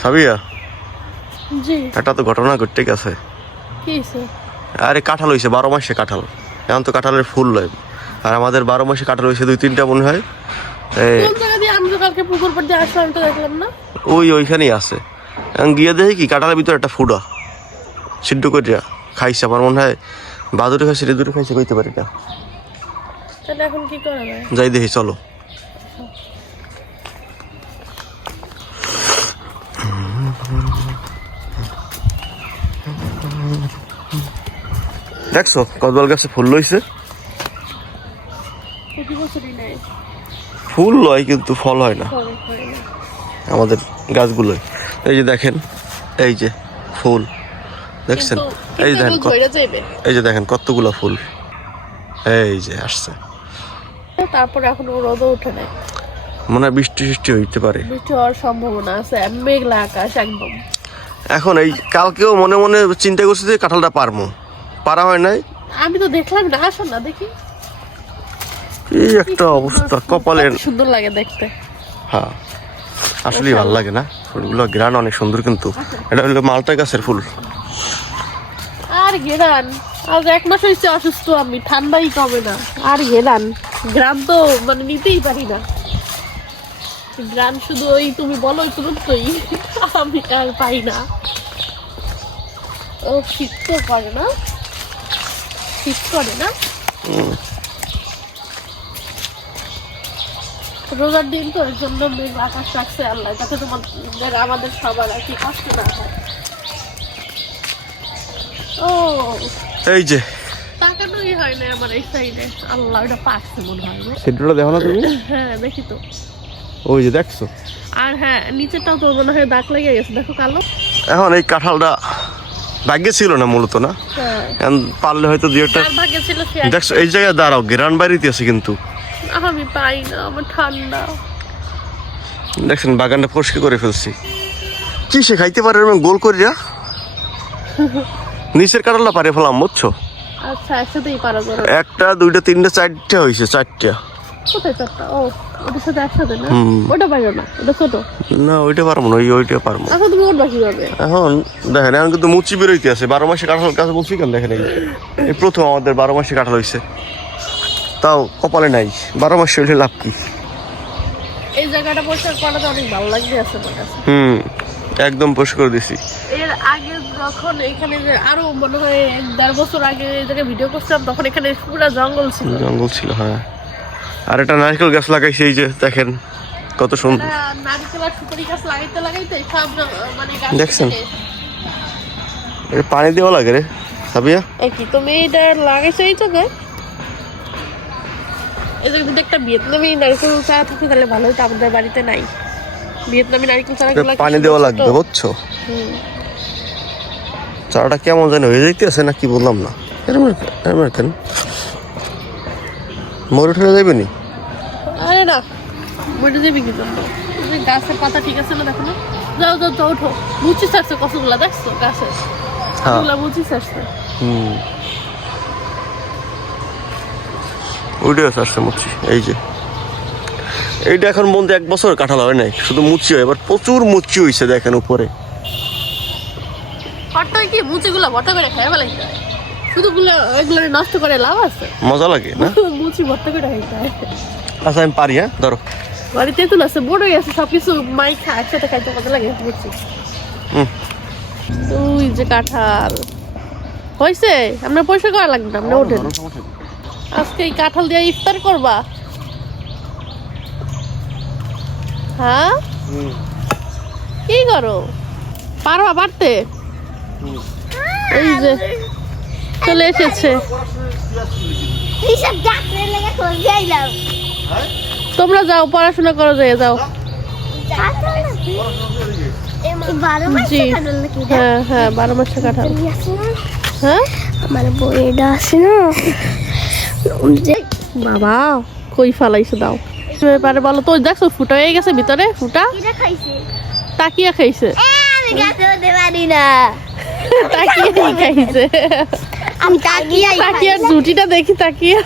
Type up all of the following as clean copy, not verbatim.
সাবিয়া জি এটা তো ঘটনা ঘটে গেছে। কি হইছে? আরে কাঁঠাল হইছে 12 মাসে কাঁঠাল, এখন তো কাঁঠালের ফুল লয়। আর আমাদের 12 মাসে কাঁঠাল হইছে 2-3টা মনে হয়। কোন জায়গা দিয়ে আমি তো কালকে পুকুর পাড় দিয়ে আসলাম, আমি তো দেখলাম না। ওইখানেই আছে। এখন গিয়ে দেখি কি কাঁঠালের ভিতরে একটা ফুডা সিদ্ধ করে খাইছে। আমার মনে হয় বাদুরে খাইছে, রেদুরে খাইছে, কইতে পারি না। তাহলে এখন কি করা যায়? যাই দেখি চলো। দেখছো কদবেল গাছে ফুল লইছে। প্রতি বছরই নেয়, ফুল লয় কিন্তু ফল হয় না ফল হয় না। আমাদের গাছগুলোয়। এই যে দেখেন, এই যে ফুল দেখছেন, কিন্তু এই যে দেখেন ধইরা যাইবে। এই যে দেখেন কতগুলো ফুল এই যে আসছে। তারপরে এখন রোদও ওঠে নাই, মনে হয় বৃষ্টি সৃষ্টি হইতে পারে, বৃষ্টি হওয়ার সম্ভাবনা আছে। মেঘলা আকাশ একদম। এখন এই কালকেও মনে মনে চিন্তা করছি যে কাঁঠালটা পারমো, পারা হয় নাই। আমি তো দেখলাম না, আসো না দেখি। এই একটা অবস্থা কপালের। সুন্দর লাগে দেখতে। হ্যাঁ আসলেই ভালো লাগে না, ফুলগুলো গ্রান অনেক সুন্দর। কিন্তু এটা হলো মালটা গাছের ফুল। আর ঘেরান, আজ 1 মাস হয়েছে অসুস্থ আমি, ঠান্ডাই কমে না। আর ঘেরান গ্রাম তো মানে নিতেই পারি না। গ্রাম শুধু ওই তুমি বলো তুরন্তই, আমি আর পাই না। ও শীত তো করে না, শীত করে না। রোজার দিন তো এর জন্য মেঘ আকাশ রাখছে আল্লাহ, যাতে তোমাদের আমাদের সবার আর কি কষ্ট না হয়। ও এই যে তাকানোই হয় না আমার এই সাইডে। আল্লাহ, ওটা পাকছে মনে হয় না? সেটা দেখো না তুমি। হ্যাঁ দেখি তো। ওই যে দেখছো। আর হ্যাঁ নিচেরটাও তো মনে হয় দাগ লেগে গেছে, দেখো কালো। এখন এই কাঁঠালটা ভাগ্যে ছিল না মূলত, না হ্যাঁ এখন পারলে হয়তো দুইটা। আর ভাগ্যে ছিল সে। দেখছো এই জায়গায় দাঁড়াও, গ্রান বাড়িতে আছে কিন্তু। আমি পাই না, আমার ঠান্ডা। দেখছেন বাগানটা পরিষ্কার করে ফেলছি। কি সে খাইতে পারে এরকম গোল করিয়া? নিচের কাঁঠালটা পারে ফেলাম বুঝছো। আচ্ছা একসাথেই পারা যাবে। 1টা 2টা 3টা 4টা হয়েছে, 4টা। কোথায় চারটা? ও ওটার সাথে একসাথে না, ওটা পাইবে না, ওটা ছোট। না ওইটা পারবো না, ওইটা পারবো। এখন তুমি ওর বাকি যাবে। এখন দেখেন এখন কিন্তু মুচি বেরোইতে আছে। 12 মাসে কাঁঠাল গাছ বলছি কেন, দেখেন এই প্রথম আমাদের 12 মাসে কাঁঠাল হয়েছে। তাও কপালে নাই, 12 মাসে হইলে লাভ কি। এই জায়গাটা পরিষ্কার করাতে অনেক ভালো লাগছে আছে আমার কাছে। একদম পরিষ্কার করে দিছি। এর আগে যখন এখানে যে আরো মনে হয় 1.5 বছর আগে এই জায়গায় ভিডিও করছিলাম, তখন এখানে পুরো জঙ্গল ছিল। জঙ্গল ছিল, হ্যাঁ। আর একটা নারকেল গাছ লাগাইছে, এই যে দেখেন কত সুন্দর। নারকেল আর সুপারি গাছ লাগাইতে সব মানে গাছ দেখছেন পানি দেওয়া লাগে রে সাবিয়া। কি তুমি এটা লাগাইছো এই জায়গায়? এই জায়গায় যদি একটা ভিয়েতনামি নারকেল চারা থাকে তাহলে ভালো হতো, আমাদের বাড়িতে নাই ভিয়েতনামি নারকেল চারা। পানি দেওয়া লাগবে বুঝছো। চারাটা কেমন জানি হয়ে যাইতেছে না, কি বললাম না। এরকম মরে ঠরে যাবে নি? আরে না, মরে যাবি কি জন্য? গাছের পাতা ঠিক আছে না, দেখো না। যাও যাও যাও ওঠো। মুচি ছাড়ছে কতগুলা, দেখছো গাছে কতগুলা মুচি ছাড়ছে। ওইটা আসছে মুচি। এই যে এইটা এখন বলতে 1 বছর কাঁঠাল হয় নাই, শুধু মুচি হয়। এবার প্রচুর মুচি হয়েছে দেখেন উপরে। হঠাৎ কি মুচিগুলা ভর্তা করে খাই ফেলাইতে হয়? শুধু এগুলো নষ্ট করে লাভ আছে? মজা লাগে না? মুচি ভর্তা করে খাইতে হয়। আচ্ছা আমি পারি, হ্যাঁ ধরো। বাড়িতে তো আছে, বড়ই আছে, সবকিছু মাই খায় একসাথে খাইতে মজা লাগে মুচি। ওই যে কাঁঠাল হয়েছে, আমরা পরিষ্কার করা লাগবে না, আমরা ওঠেন। আজকে এই কাঁঠাল দিয়ে ইফতার করবা? হ্যাঁ কি করো, পারবা পারতে? এই যে চলে এসেছে। তোমরা যাও পড়াশোনা করো, যাও যাও। জি হ্যাঁ হ্যাঁ 12 মাসের কাঁঠাল। হ্যাঁ আমার বইটা আছে না বাবা, কই ফালাইছো, দাও। ব্যাপারে বলো তো। দেখছো ফুটা হয়ে গেছে ভিতরে, ফুটা তাকিয়া খাইছে। আমি গাছে উঠতে পারি না, তাকিয়া খাইছে। আমি তাকিয়া জুটিটা দেখি, তাকিয়া।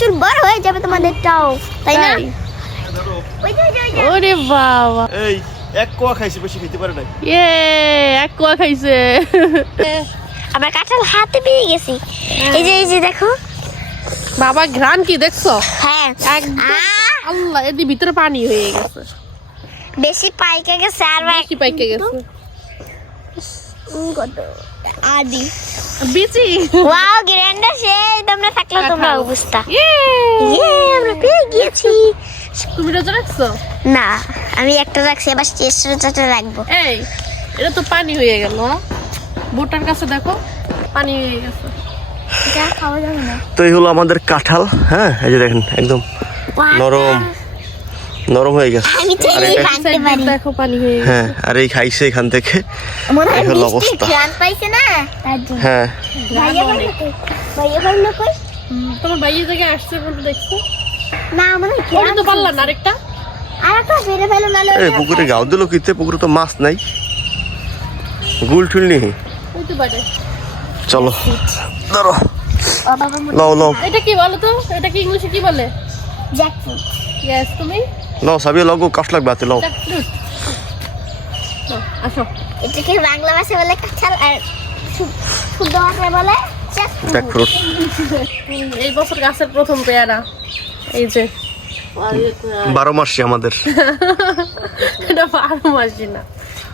চুল বড় হয়ে যাবে তোমাদেরটাও, তাই না? ওই যে ওরে বাবা, এই এক কোয়া খাইছে, বেশি খেতে পারে নাই। এক কোয়া খাইছে। আবার কাঁঠাল হাতে পেয়ে গেছি। এই যে দেখো বাবা, ঘ্রাণ কি দেখছো? হ্যাঁ একদম আল্লাহ, এদি ভিতরে পানি হয়ে গেছে, বেশি পাইকে গেছে আর কি পাইকে গেছে কত আদি বিচি। ওয়াও গ্র্যান্ডা সেই তোমরা থাকলে তোমরা অবস্থা আমরা পেয়ে গিয়েছি। তুমি রোজা রাখছো? না আমি একটা রাখছি, আবার চেষ্টা রাখবো। এই এটা তো পানি হয়ে গেল, বোটার কাছে দেখো পানি হয়ে গেছে। এটা খাওয়া যাবে না। তো এই হলো আমাদের কাঁঠাল। হ্যাঁ, এই যে দেখেন একদম নরম নরম হয়ে গেছে। আমি আর চাইলেই এটা- ভাঙতে পারি। দেখো পানি হয়ে গেছে। হ্যাঁ, আর এই খাইছে এখান থেকে। মনে হয় এই হলো মিষ্টি অবস্থা। ঘ্রাণ পাইছে না তার জন্য। হ্যাঁ, ভাইয়া অনেক। ভাইয়া কই? তোমার বাইরে থেকে আসছে বলতে দেখছো না মানে ওটা তো পারলাম না, আরেকটা আর একটা বেরে ফেলো নালে এই পুকুরে গাও দিল কিতে, পুকুরে তো মাছ নাই, গুল টুল নেই। হইতে পারে। চলো ধরো, লও লও এটা কি বলো তো, এটা কি ইংলিশে কি বলে? জ্যাকফ্রুট। ইয়েস, তুমি লও সাবিয়ে লও, কাশ লাগবে হাতে, লও। জ্যাকফ্রুট। আসো, এটাকে বাংলা ভাষায় বলে কাঁঠাল, আর শুদ্ধ ভাষায় বলে জ্যাকফ্রুট। জ্যাকফ্রুট। এই বছর গাছের প্রথম পেয়ারা, এই যে 12 মাসই আমাদের। এটা 12 মাসই না,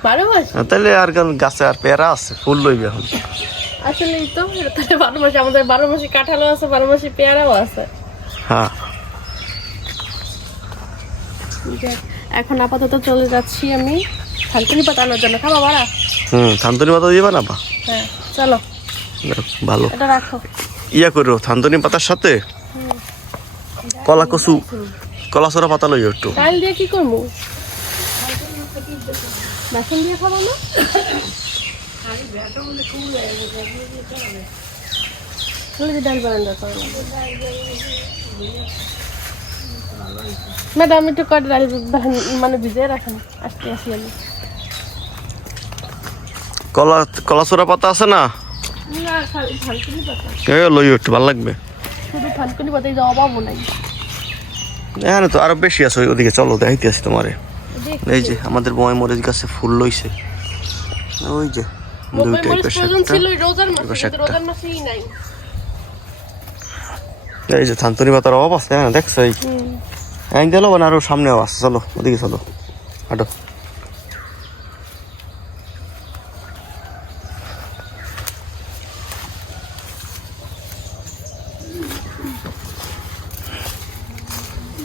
12 মাস তাহলে আর গাছে আর পেয়ারা আছে, ফুল লইবে এখন। আসলেই তো, এটা তাহলে 12 মাসে আমাদের 12 মাসে কাঁঠালও আছে, 12 মাসে পেয়ারাও আছে। হ্যাঁ, এখন আপাতত চলে যাচ্ছি আমি থানকুনি পাতা আনার জন্য। খাবা বাড়া? থানতনি পাতা দিবা না বা? হ্যাঁ চলো, ভালো। এটা রাখো। ইয়া করো, থানতনি পাতার সাথে কলা কচু, কলা সরা পাতা লইও একটু। ডাল দিয়ে কি করবো? বেসন দিয়ে খাবো না? ডাল বারান্দা করো ম্যাডাম, একটু কটা ডাল মানে ভিজিয়ে রাখেন, আসতে আসি আমি। কলা কলা সরা পাতা আছে না? না, খালি থানকুনি পাতা, লইও একটু, ভালো লাগবে। শুধু থানকুনি পাতা, এই যে অভাবও নাই। এখানে তো আরো বেশি আছে, ওদিকে চলো দেখাইতে আসি তোমারে। এই যে আমাদের বয় মরিচ গাছে ফুল লইছে, ওই যে দুইটা এই পাশে প্রয়োজন একটা, ছিল রোজার এই মাসে, পাশে কিন্তু একটা। রোজার মাসেই নাই। এই যে থানতনি পাতার অভাব আছে। হ্যাঁ দেখছো, এই এক দিলো না, আরো সামনেও আছে। চলো ওদিকে চলো, হাঁটো।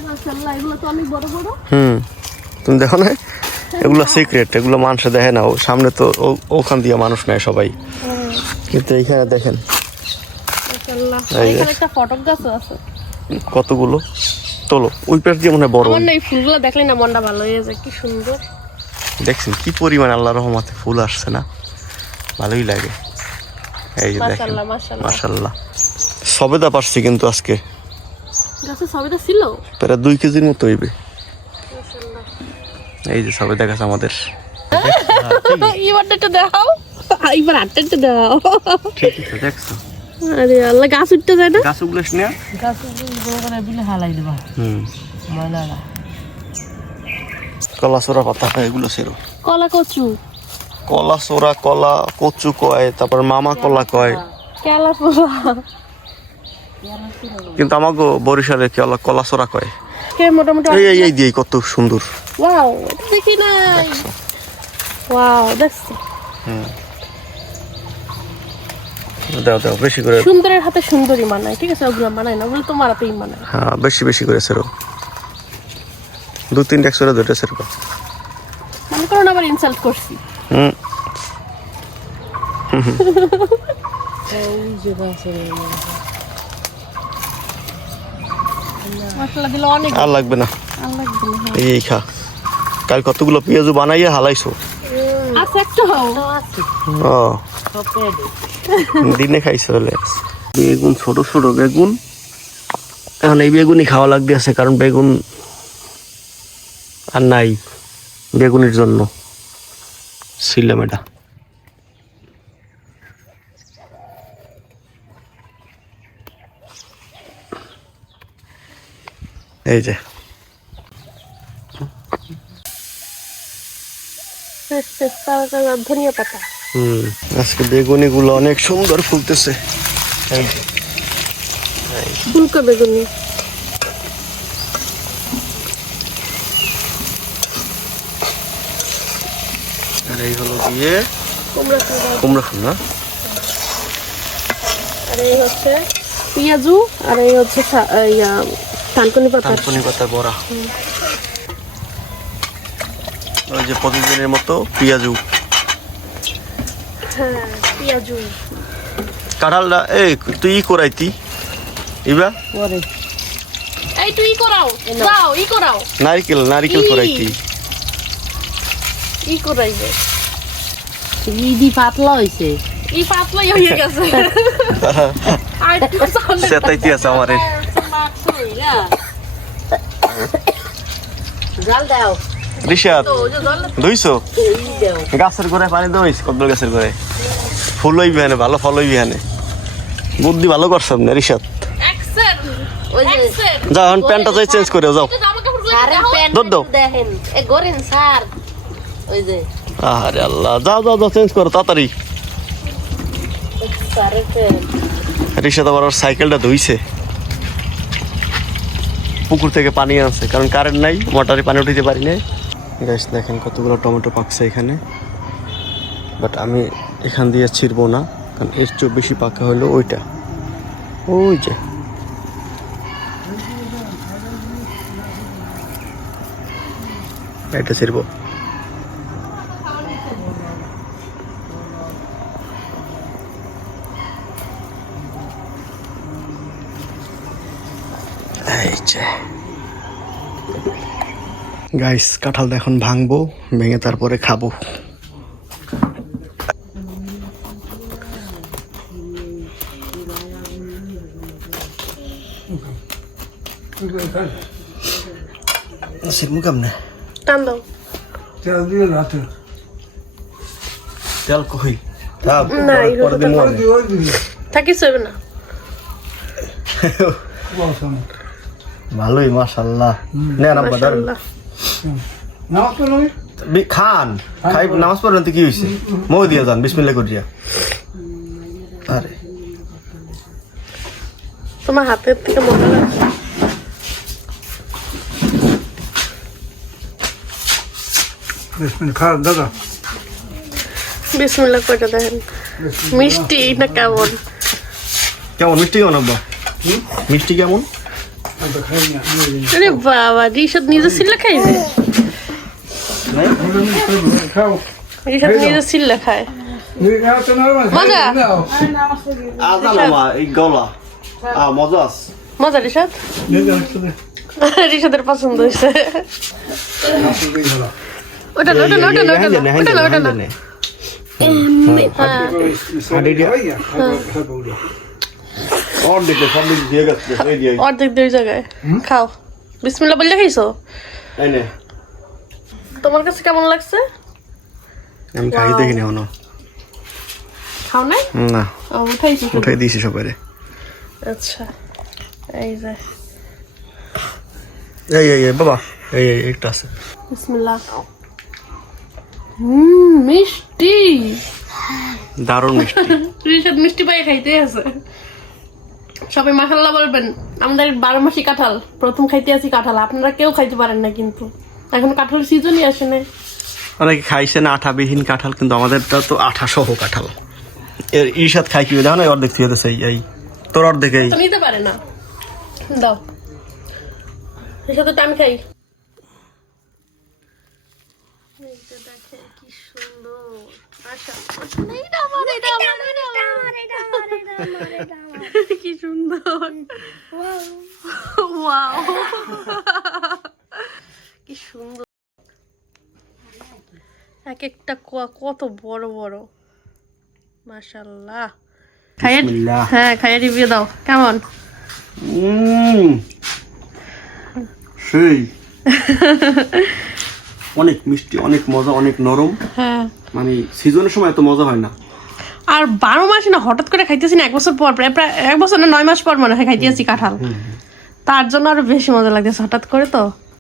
মাশাআল্লাহ, এগুলো তো অনেক বড় বড়। তুমি দেখো না, এগুলো সিক্রেট, এগুলো মানুষ দেখে না। ও সামনে তো ওখান দিয়ে মানুষ নেয় সবাই, কিন্তু এইখানে দেখেন মাশাআল্লাহ, এই যে। এখানে একটা ফটক গাছও আছে। কতগুলো। তোলো, ওই পাশ দিয়ে মনে হয় বড়। আমার না এই ফুলগুলো দেখলে না মনটা ভালো হয়ে যায়, কি সুন্দর। দেখছেন কি পরিমাণ আল্লাহর রহমতে ফুল আসছে না, ভালোই লাগে। এই যে দেখেন, মাশাআল্লাহ, মাশাআল্লাহ। মাশাআল্লাহ। সবেদা পারছি কিন্তু আজকে গাছে সবেদা ছিল। প্রায় 2 কেজির মতো হইবে। মাশাআল্লাহ। এই যে সবেদা গাছ আমাদের। এবারটা একটু দেখাও, এবার হাতটা একটু দেখাও। ঠিকই তো দেখছো, আরে আল্লাহ, গাছ উঠতে যায় না। গাছগুলো না। কলা সোরা পাতা এগুলো ছিল। কলা কচু, কলা সোরা, কলা কচু কয়, তারপর মামা কলা কয়, কেলা পোড়া, কিন্তু আমাকে বরিশালে কলা সোরা কয়। কে মোটামুটি। এই দিয়ে কত সুন্দর। ওয়াও, এটা দেখি নাই। ওয়াও, দেখছো, দাও দাও বেশি করে। সুন্দরের হাতে সুন্দরী মানায়, ঠিক আছে? ওগুলো মানায় না, ওগুলো তোমার হাতেই মানায়। হ্যাঁ, বেশি বেশি করে সেরো, 2-3 একশো ধরে সেরকম। মনে করো না আবার ইনসাল্ট করছি। মশলা দিলে অনেক আর লাগবে না, ভালো লাগবে না। এই খা। কাল কতগুলো পেঁয়াজু বানাইয়া হালাইছো। আচ্ছা, একটু ও দিনে খাইছো হলে। বেগুন, ছোট ছোট বেগুন। এখন এই বেগুনই খাওয়া লাগতে আছে, কারণ বেগুন আর নাই। বেগুনের জন্য ছিলাম এটা। এই যে ধনিয়া পাতা। আজকে বেগুনি গুলো অনেক সুন্দর ফুলতেছে। ফুলকো বেগুনি। আর এই হলো দিয়ে কুমড়া ফুল না, আর এই হচ্ছে পেঁয়াজু, আর এই হচ্ছে থানকুনি পাতা। থানকুনি পাতার বড়া। ওই যে প্রতিদিনের মতো পেঁয়াজু। হ্যাঁ পেঁয়াজু। কাঁঠালটা এই তুই করাইতি ইবা এই তুই করাও, যাও করাও। নারিকেল করাইতি। করাইবে ইদি পাতলা হইছে। পাতলাই হয়ে গেছে। আর একটু সামনে সেটাইতে আছে আমারে। জাল দাও। রিশাদ তো যে জল ধুইছো? এই দাও। গাছের গোড়ায় পানি দেওয়া হয়েছে, কদবেল গাছের গোড়ায়। ফুল হইবি হানে, ভালো ফল হইবি হানে। বুদ্ধি ভালো করছ না রিশাদ। এক্সেল ওই যে এক্সেল যাও এখন প্যান্টটা যাই চেঞ্জ করে যাও। জামা কাপড় সারের প্যান্ট দুধ দাও। দেখেন এ গরেন সার ওই যে আরে আল্লাহ, যাও চেঞ্জ করো তাড়াতাড়ি। সারের প্যান্ট রিশাদ আবার ওর সাইকেলটা ধুইছে, পুকুর থেকে পানি আনছে, কারণ কারেন্ট নাই, মোটরে পানি উঠাইতে পারি নাই। গাইস দেখেন কতগুলো টমেটো পাকছে এখানে, বাট আমি এখান দিয়ে ছিড়বো না, কারণ এর চেয়ে বেশি পাকা হলো ওইটা, ওই যে এটা ছিড়বো। এই যে গাইস কাঁঠাল এখন ভাঙবো, ভেঙে তারপরে খাবো। কেমনে টান দাও। তেল কই না থাকিস হবে না। ভালোই মাশাআল্লাহ। নেন আব্বা দারুন খান, খাই নামাজ পড়বেন তো কি হয়েছে, মই দিয়া যান বিসমিল্লাহ করিয়া। আরে তোমার হাতের থেকে মনে লাগছে। দাদা বিসমিল্লাহ কয়টা দেখেন, মিষ্টি না কেমন? কেমন মিষ্টি কেমন আব্বা? মিষ্টি কেমন? আরে বাবা, রিশাদ নিজে সিল্লা খাইছে। রিশাদ নিজে সিল্লা খায়। মজা এই গলা মজা আছে। মজা রিশাদ, রিশাদের পছন্দ হয়েছে। ওটা না ওটা না ওটা না ওটা না ওটা না ওটা না। অর্ধেক দুই জায়গায় খাও। বিসমিল্লাহ বললে খাইছো? তোমার কাছে কেমন লাগছে? আমি খাই দেখিনি এখনো। খাও নাই? না উঠাইছি। উঠাই দিয়েছি সবাই। আচ্ছা এই যে এই বাবা এই একটা আছে। বিসমিল্লাহ। মিষ্টি, দারুণ মিষ্টি। রিশাদ মিষ্টি পাই খাইতে আছে। সবাই মাশাআল্লাহ বলবেন। আমাদের 12 মাসি কাঁঠাল, প্রথম খাইতে আছি কাঁঠাল। আপনারা কেউ খাইতে পারেন না, কিন্তু এখন কাঁঠাল সিজনই আসে না। অনেকে খাইছেন আঠাবিহীন কাঁঠাল, কিন্তু আমাদেরটা তো আঠা সহ কাঁঠাল। এর ইরশাদ খাই কি দেখো না, অর্ধেক থুয়ে দিছে। এই তোর অর্ধেক এই তো নিতে পারে না, দাও। রিশাদ তো আমি খাই। কি সুন্দর কি সুন্দর, ওয়াও কি সুন্দর। এক একটা কোয়া কত বড় বড়, মাশাআল্লাহ। খাইয়ে বিসমিল্লাহ। হ্যাঁ খাইয়ে রিভিউ দাও কেমন। সেই অনেক মিষ্টি, অনেক মজা, অনেক নরম। হ্যাঁ মানে সিজনের সময় এত মজা হয় না। আর 12 মাসে না, হঠাৎ করে খাইতেছি না, 1 বছর পর, প্রায় 1 বছর না 9 মাস পর মনে হয় খাইতেছি কাঁঠাল। তার জন্য আরো বেশি মজা লাগতেছে হঠাৎ করে তো।